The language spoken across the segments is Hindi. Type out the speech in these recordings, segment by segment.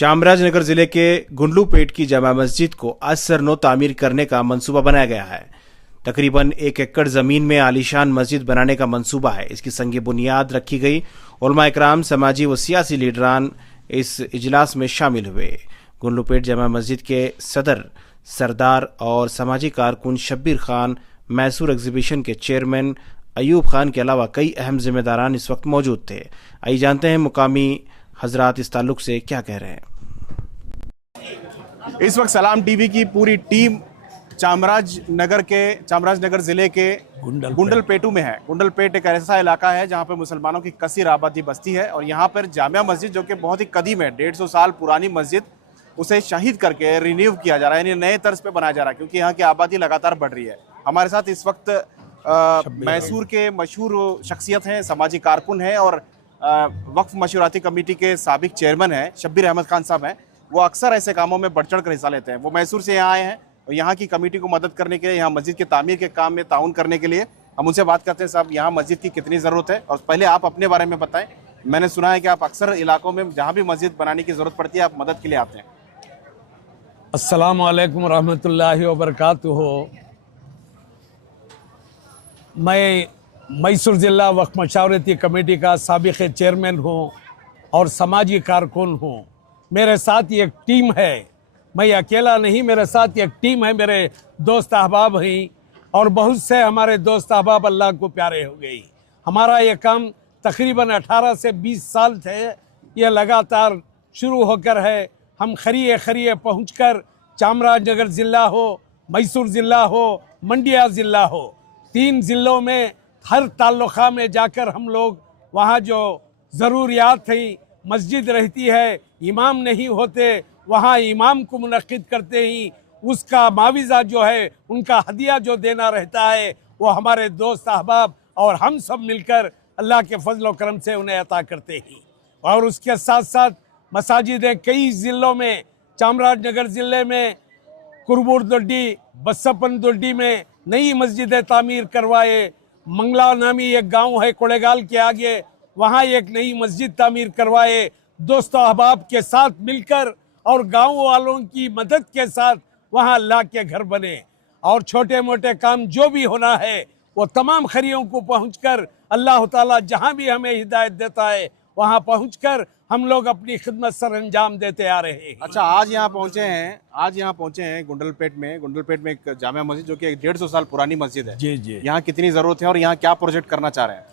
चामराजनगर जिले के गुंडलूपेट की जामा मस्जिद को आज सरनो तामीर करने का मंसूबा बनाया गया है। तकरीबन 1 एकड़ जमीन में आलीशान मस्जिद बनाने का मंसूबा है। इसकी संग बुनियाद रखी गई। उलमा इकराम, समाजी व सियासी लीडरान इस इजलास में शामिल हुए। गुंडलूपेट जामा मस्जिद के सदर सरदार और समाजी कारकुन शब्बीर खान, मैसूर एग्जीबिशन के चेयरमैन अयूब खान के अलावा कई अहम जिम्मेदारान इस वक्त मौजूद थे। आइए जानते हैं मुकामी हजरात इस ताल्लुक से क्या कह रहे हैं। इस वक्त सलाम टीवी की पूरी टीम चामराजनगर जिले के गुंडलपेटू में है। गुंडलपेट एक ऐसा इलाका है जहां पर मुसलमानों की कसीर आबादी बस्ती है और यहां पर जामिया मस्जिद, जो कि बहुत ही कदीम है, 150 साल पुरानी मस्जिद, उसे शहीद करके रिन्यू किया जा रहा है, यानी नए तर्ज पे बनाया जा रहा है, क्योंकि यहाँ की आबादी लगातार बढ़ रही है। हमारे साथ इस वक्त मैसूर के मशहूर शख्सियत हैं, समाजी कारकुन हैं और वक्फ मशवराती कमेटी के साबिक चेयरमैन हैं, शब्बीर अहमद खान साहब हैं। वो अक्सर ऐसे कामों में बढ़ चढ़ कर हिस्सा लेते हैं। वो मैसूर से यहाँ आए हैं और यहाँ की कमेटी को मदद करने के लिए, यहाँ मस्जिद के तामीर के काम में ताउन करने के लिए। हम उनसे बात करते हैं, साहब यहाँ मस्जिद की कितनी ज़रूरत है, और पहले आप अपने बारे में बताएं। मैंने सुना है कि आप अक्सर इलाकों में जहाँ भी मस्जिद बनाने की ज़रूरत पड़ती है आप मदद के लिए आते हैं। अस्सलामु अलैकुम रहमतुल्लाहि व बरकातुहू। मैं मैसूर ज़िला वक्फ मशावरती कमेटी का साबिक़ चेयरमैन हूँ और समाजी कारकुन हूँ। मेरे साथ एक टीम है, मैं अकेला नहीं, मेरे साथ एक टीम है। मेरे दोस्त अहबाब हैं और बहुत से हमारे दोस्त अहबाब अल्लाह को प्यारे हो गई। हमारा ये काम तकरीबन 18 से 20 साल से ये लगातार शुरू होकर है। हम खरिए खरिए पहुँचकर चामराजनगर ज़िला हो, मैसूर ज़िला हो, मंडिया ज़िला हो, 3 ज़िलों में हर ताल्लुक़ा में जाकर हम लोग वहाँ जो ज़रूरियात हैं, मस्जिद रहती है, इमाम नहीं होते, वहाँ इमाम को मुनक़िद करते ही उसका माविज़ा जो है, उनका हदिया जो देना रहता है, वो हमारे दोस्त अहबाब और हम सब मिलकर अल्लाह के फजल व करम से उन्हें अता करते हैं। और उसके साथ साथ मसाजिदें कई ज़िलों में, चामराजनगर ज़िले में कुरबूर दोड्डी, बसपन दोड्डी में नई मस्जिदें तामीर करवाए। मंगला नामी एक गांव है कोड़ेगाल के आगे, वहाँ एक नई मस्जिद तामीर करवाए। दोस्तों अहबाब के साथ मिलकर और गांव वालों की मदद के साथ वहाँ अल्लाह के घर बने। और छोटे मोटे काम जो भी होना है वो तमाम खरियों को पहुँचकर अल्लाह ताला जहाँ भी हमें हिदायत देता है वहाँ पहुँचकर हम लोग अपनी खिदमत सर अंजाम देते आ रहे हैं। अच्छा, आज यहाँ पहुँचे हैं गुंडलपेट में एक जामिया मस्जिद, जो कि 150 साल पुरानी मस्जिद है। जी जी। यहाँ कितनी ज़रूरत है और यहाँ क्या प्रोजेक्ट करना चाह रहे हैं?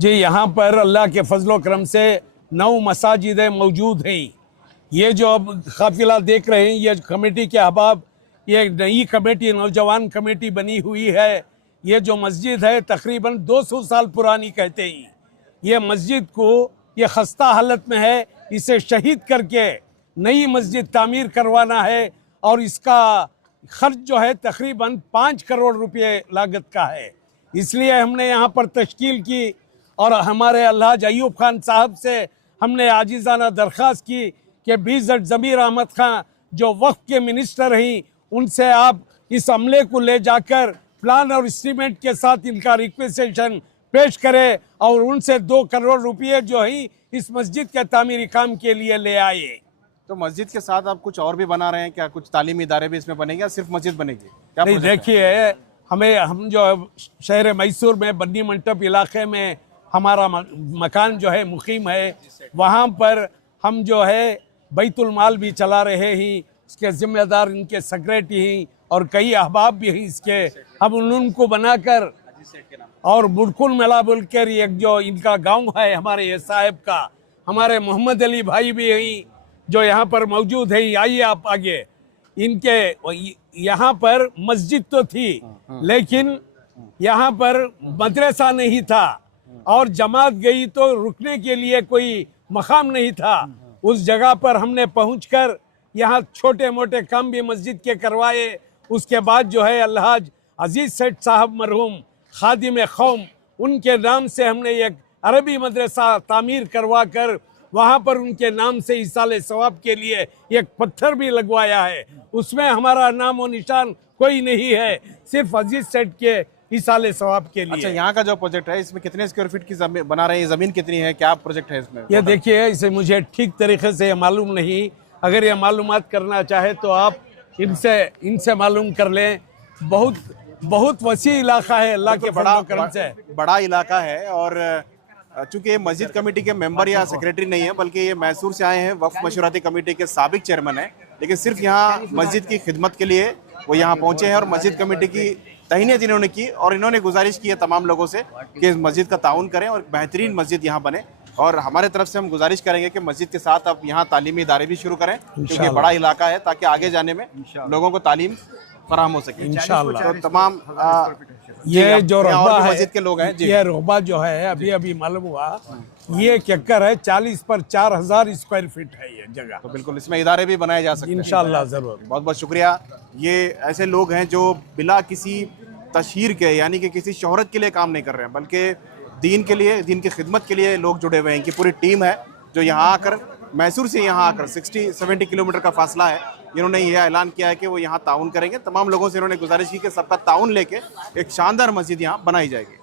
जी, यहाँ पर अल्लाह के फजलो करम से 9 मसाजिदें मौजूद हैं। ये जो अब काफिला देख रहे हैं, ये कमेटी के अहबाब, ये नई कमेटी, नौजवान कमेटी बनी हुई है। ये जो मस्जिद है तकरीबन 200 साल पुरानी कहते हैं। ये मस्जिद को, ये खस्ता हालत में है, इसे शहीद करके नई मस्जिद तामीर करवाना है और इसका खर्च जो है तकरीबन 5 करोड़ रुपये लागत का है। इसलिए हमने यहाँ पर तश्कील की और हमारे अल्हाज अयूब खान साहब से हमने आजिज़ाना दरख्वास्त की कि बीज़ट ज़मीर अहमद खान जो वक्फ के मिनिस्टर हैं, उनसे आप इस अमले को ले जाकर प्लान और एस्टीमेट के साथ इनका रिक्वेस्टेशन पेश करें और उनसे 2 करोड़ रुपये जो है इस मस्जिद के तामीरी काम के लिए ले आए। तो मस्जिद के साथ आप कुछ और भी बना रहे हैं क्या? कुछ तालीमी इदारे भी इसमें बनेंगे या सिर्फ मस्जिद बनेगी? क्या नहीं, देखिए, हम जो शहर मैसूर में बन्नी मंटप इलाके में हमारा मकान जो है मुकीम है, वहाँ पर हम जो है बैतुल माल भी चला रहे हैं। उसके ज़िम्मेदार इनके सेक्रेटरी हैं और कई अहबाब भी हैं इसके। हम उनको बनाकर और बुड़कुल मेला बोलकर एक जो इनका गांव है हमारे ये साहब का, हमारे मोहम्मद अली भाई भी हैं जो यहाँ पर मौजूद है। आइए आप आगे। इनके यहाँ पर मस्जिद तो थी लेकिन यहाँ पर मदरसा नहीं था और जमात गई तो रुकने के लिए कोई मकाम नहीं था। उस जगह पर हमने पहुँचकर यहाँ छोटे मोटे काम भी मस्जिद के करवाए। उसके बाद जो है अल्हाज अजीज़ सेठ साहब मरहूम खादिम कौम, उनके नाम से हमने एक अरबी मदरसा तामीर करवा कर वहाँ पर उनके नाम से इसाले सवाब के लिए एक पत्थर भी लगवाया है। उसमें हमारा नाम और निशान कोई नहीं है, सिर्फ अजीज सेठ के इसाले सवाब के लिए। अच्छा, यहाँ का जो प्रोजेक्ट है इसमें कितने स्क्वायर फीट की बना रहे हैं? ज़मीन कितनी है? क्या प्रोजेक्ट है इसमें? ये देखिए, इसे मुझे ठीक तरीके से मालूम नहीं, अगर ये मालूमात करना चाहे तो आप इनसे मालूम कर लें। बहुत बहुत वसी इलाका है, अल्लाह के बड़ा फजल करम से। बड़ा इलाका है और चूंकि ये मस्जिद कमेटी के मेंबर या सेक्रेटरी नहीं है, बल्कि ये मैसूर से आए हैं, वक्फ मशवराती कमेटी के साबिक चेयरमैन है, लेकिन सिर्फ यहाँ मस्जिद की खिदमत के लिए वो यहाँ पहुंचे हैं और मस्जिद कमेटी की तहीनियत इन्होंने की और इन्होंने गुजारिश की है तमाम लोगों से कि इस मस्जिद का ताउन करें और बेहतरीन मस्जिद यहाँ बने। और हमारे तरफ से हम गुजारिश करेंगे कि मस्जिद के साथ अब यहाँ तालीमी इदारे भी शुरू करें, क्योंकि बड़ा इलाका है, ताकि आगे जाने में लोगों को तालीम फराहम हो सके इंशाअल्लाह। तो तमाम ये जो और रकबा भी है, मस्जिद के लोग हैं जी। ये रकबा जो है अभी मालूम हुआ, ये एक एकड़ है, 40 पर 4000 स्क्वायर फीट है ये जगह। तो बिल्कुल इसमें इदारे भी बनाए जा सकते हैं इंशाअल्लाह जरूर। बहुत बहुत शुक्रिया। ये ऐसे लोग हैं जो बिला किसी तशहीर के, यानी कि किसी शोहरत के लिए काम नहीं कर रहे हैं, बल्कि दीन के लिए, दीन की खिदमत के लिए लोग जुड़े हुए हैं। इनकी पूरी टीम है जो यहाँ आकर, मैसूर से यहाँ आकर 60-70 किलोमीटर का फासला है, इन्होंने ये ऐलान किया है कि वो यहाँ ताउन करेंगे। तमाम लोगों से इन्होंने गुजारिश की कि सबका ताउन लेके एक शानदार मस्जिद यहाँ बनाई जाएगी।